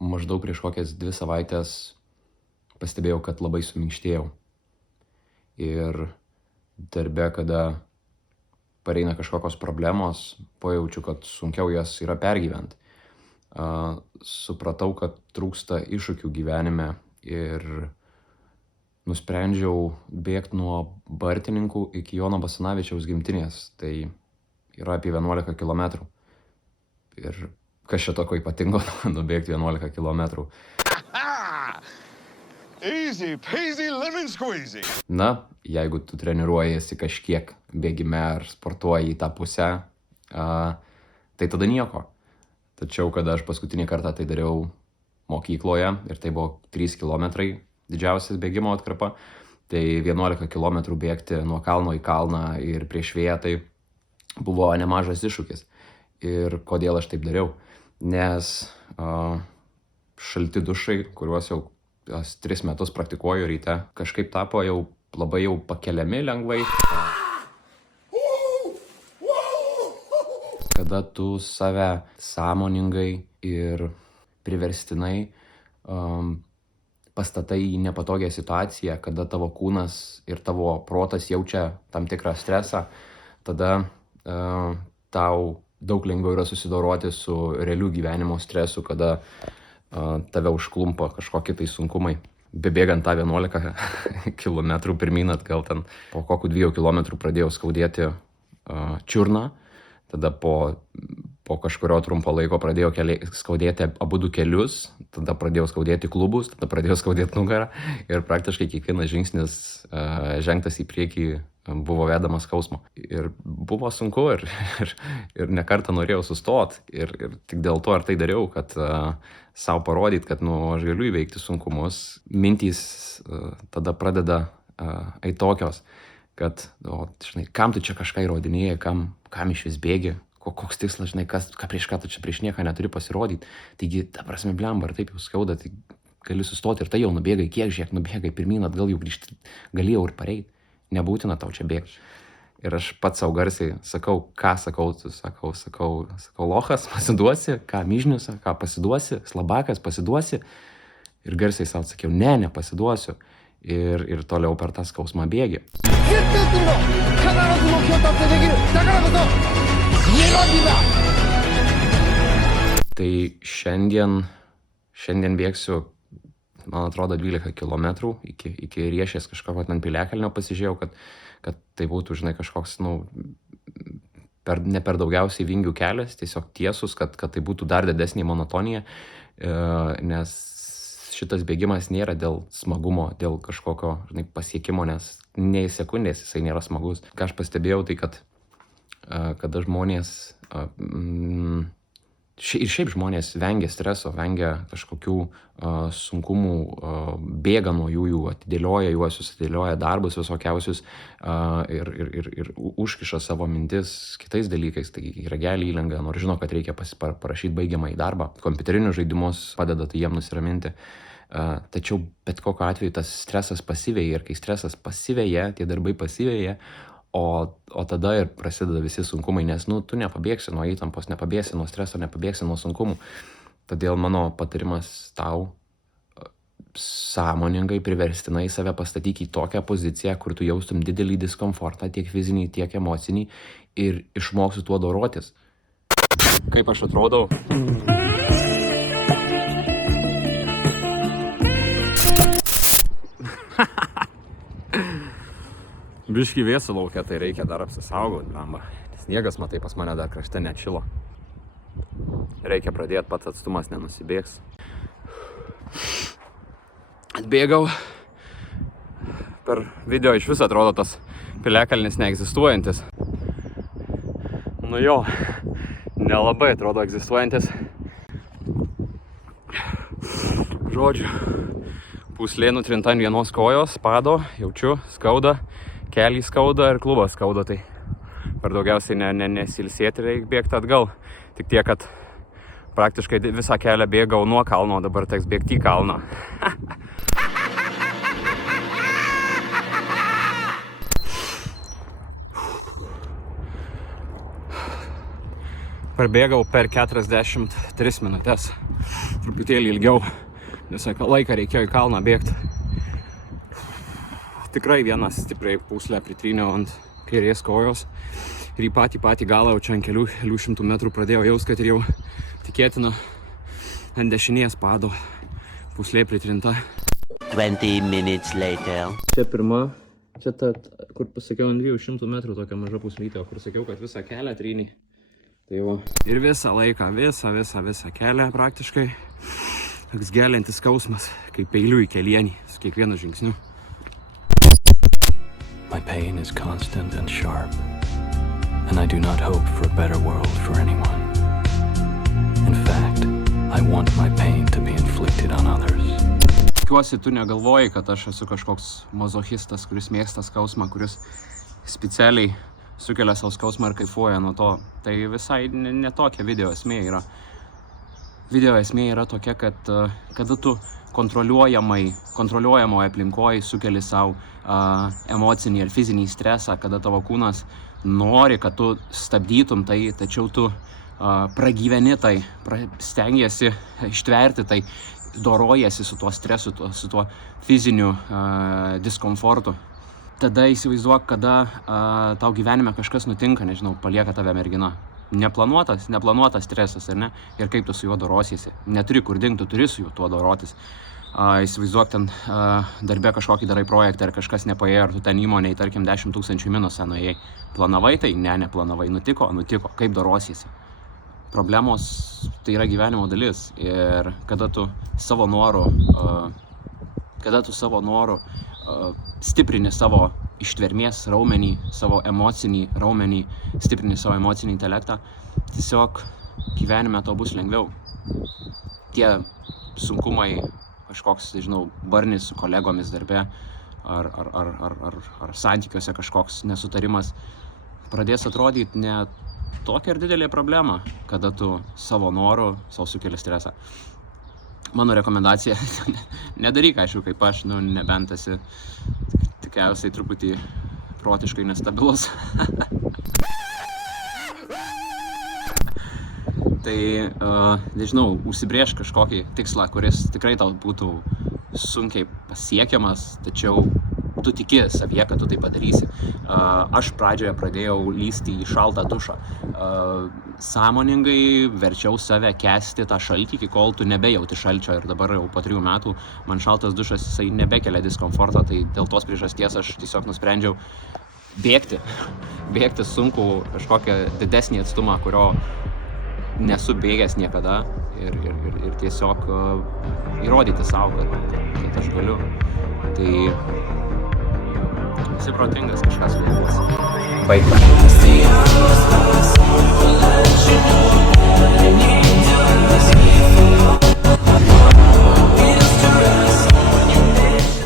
maždaug prieš kokias 2 savaitės pastebėjau, kad labai suminkštėjau. Ir darbe, kada pareina kažkokios problemos, pajaučiu, kad sunkiau jas yra pergyventi. Supratau, kad trūksta iššūkių gyvenime ir nusprendžiau bėgti nuo Bartininkų iki Jono Basanavičiaus gimtinės. Tai yra apie 11 kilometrų. Ir kas čia tokio ypatingo nubėgti 11 kilometrų? Easy peasy lemon squeezy. Na, jeigu tu treniruojasi kažkiek bėgime ar sportuoji į tą pusę, tai tada nieko. Tačiau, kada aš paskutinį kartą tai dariau mokykloje, ir tai buvo 3 kilometrai didžiausias bėgimo atkarpa, tai 11 kilometrų bėgti nuo kalno į kalną ir prieš vėją, tai buvo nemažas iššūkis. Ir kodėl aš taip dariau? Nes šalti dušai, kuriuos jau 3 metus praktikuoju ryte, kažkaip tapo jau labai jau pakeliami lengvai. Kada tu save sąmoningai ir priverstinai pastatai į nepatogią situaciją, kada tavo kūnas ir tavo protas jaučia tam tikrą stresą, tada tau daug lengviau yra susidoroti su realiu gyvenimo stresu, kada tave užklumpa kažkokie tai sunkumai. Bebėgant tą 11 kilometrų pirmyn atgal, ten po kokių 2 kilometrų pradėjau skaudėti čiurną, tada po kažkurio trumpo laiko pradėjo skaudėti abudu kelius, tada pradėjau skaudėti klubus, tada pradėjau skaudėti nugarą ir praktiškai kiekvienas žingsnis žengtas į priekį buvo vedamas skausmo. Ir buvo sunku ir ne kartą norėjau sustoti ir tik dėl to ar tai dariau, kad savo parodyti, kad aš galiu įveikti sunkumus. Mintys tada pradeda eiti tokios, kad, žinai, kam tu čia kažką įrodinėjai, kam iš vis bėgi, koks tikslas, žinai, prieš ką tu čia prieš nieką neturi pasirodyti. Taigi, ta prasme, blemba, ar taip jau skauda, tai gali sustoti ir tai jau nubėgai, kiek žiek nubėgai, pirmyn atgal jau grįžti, galėjau ir pareiti. Nebūtina tau čia bėgti. Ir aš pats savo garsiai sakau, ką sakau, lochas, pasiduosi, ką myžnius, ką pasiduosi, slabakas, pasiduosi. Ir garsiai savo sakiau, nepasiduosiu. Ir toliau per tą skausmą bėgi. Tai šiandien bėgsiu, man atrodo, 12 kilometrų iki Riešės kažkokio ten Piliakalnio pasižiūrėjau, kad tai būtų, žinai, kažkoks, ne per daugiausiai vingių kelias, tiesiog tiesus, kad tai būtų dar didesnė monotonija, nes šitas bėgimas nėra dėl smagumo, dėl kažkokio, žinai, pasiekimo, nes nei sekundės jisai nėra smagus. Ką aš pastebėjau, tai kada žmonės ir šiaip žmonės vengia streso, vengia kažkokių sunkumų, bėga nuo jų, atidėlioja darbus visokiausius ir užkiša savo mintis kitais dalykais. Tai į ragelį įlenga, nors žino, kad reikia parašyti baigiamąjį darbą. Kompiuterinius žaidimus padeda tai jiem nusiraminti. Tačiau bet kokiu atveju tas stresas pasiveja ir kai stresas pasiveja, tie darbai pasiveja, o tada ir prasideda visi sunkumai, nes tu nepabėgsi nuo įtampos, nepabėgsi nuo streso, nepabėgsi nuo sunkumų. Todėl mano patarimas tau sąmoningai priverstinai save pastatyti į tokią poziciją, kur tu jaustum didelį diskomfortą, tiek fizinį, tiek emocinį, ir išmoksi tuo dorotis. Kaip aš atrodau? Biškį vėsų laukia, tai reikia dar apsisaugoti, blemba. Sniegas, matai, pas mane dar krašte neatšilo. Reikia pradėti, pats atstumas nenusibėgs. Atbėgau. Per video iš viso atrodo tas Piliakalnis neegzistuojantis. Jo, nelabai atrodo egzistuojantis. Žodžiu, pūslė nutrinta ant vienos kojos, pado, jaučiu, skauda. Kelį skauda ir klubas skauda, tai per daugiausiai nesilsėti reikia bėgti atgal. Tik tiek, kad praktiškai visą kelią bėgau nuo kalno, dabar teks bėgti į kalną. Prabėgau per 43 minutes. Truputėlį ilgiau. Visą laiką reikėjo į kalną bėgti. Tikrai vienas stipriai pūslę pritryniau ant kairės kojos. Ir į patį galą jau čia ant kelių šimtų metrų pradėjau jaust, kad ir jau tikėtina ant dešinės pado pūslė pritrinta. 20 minutes later. Čia pirma, čia ta, kur pasakiau ant 200 metrų tokia maža pūslytė, kur sakiau, kad visą kelią tryni. Tai jau. Ir visą laiką, visą kelią praktiškai. Toks geliantis skausmas, kaip peiliu į kelienį, su kiekvienu žingsniu. My pain is constant and sharp, and I do not hope for a better world for anyone. In fact, I want my pain to be inflicted on others. Tikiuosi, tu negalvoji, kad aš esu kažkoks mazochistas, kuris mėgsta skausmą, kuris specialiai sukelia savo skausmą ir kaifuoja nuo to. Tai visai ne tokia video esmė yra. Video esmė yra tokia, kad kada tu kontroliuojamoje aplinkoje sukeli savo emocinį ir fizinį stresą, kada tavo kūnas nori, kad tu stabdytum tai, tačiau tu pragyveni tai, stengiasi ištverti tai, dorojasi su tuo stresu, su tuo fiziniu diskomfortu. Tada įsivaizduok, kada tau gyvenime kažkas nutinka, nežinau, palieka tave mergina. Neplanuotas stresas, ar ne? Ir kaip tu su juo dorosiesi. Neturi kur dingt, tu turi su juo tuo dorotis. Įsivaizduok, ten darbe kažkokį darai projektą ir kažkas nepaėjo, ar tu ten įmonėj, tarkim, 10 000 minusą nuėjai. Planavai tai? Neplanavai. Nutiko. Kaip dorosiesi? Problemos tai yra gyvenimo dalis. Ir kada tu savo noru stiprini savo ištvermės raumenį, savo emocinį raumenį, stiprini savo emocinį intelektą, tiesiog gyvenime to bus lengviau. Tie sunkumai, kažkoks, nežinau, barnis su kolegomis darbe ar santykiuose kažkoks nesutarimas pradės atrodyti ne tokia ir didelė problema, kada tu savo noru sau sukeli stresą. Mano rekomendacija, nedaryk, aišku, kaip aš, nebent esi tikriausiai truputį protiškai nestabilus. Tai, nežinau, užsibrėžk kažkokį tikslą, kuris tikrai tau būtų sunkiai pasiekiamas, tačiau tu tiki savyje, kad tu tai padarysi. Aš pradžioje pradėjau lysti į šaltą dušą. Sąmoningai verčiau save kęsti tą šaltį, iki kol tu nebejauti šalčio. Ir dabar jau po 3 metų man šaltas dušas jisai nebekelia diskomforto, tai dėl tos priežasties aš tiesiog nusprendžiau bėgti sunkų kažkokią didesnį atstumą, kurio nesu bėgęs niekada ir tiesiog įrodyti savo, kad aš galiu. Tai esi protingas, kažkas veiklas. Baigta.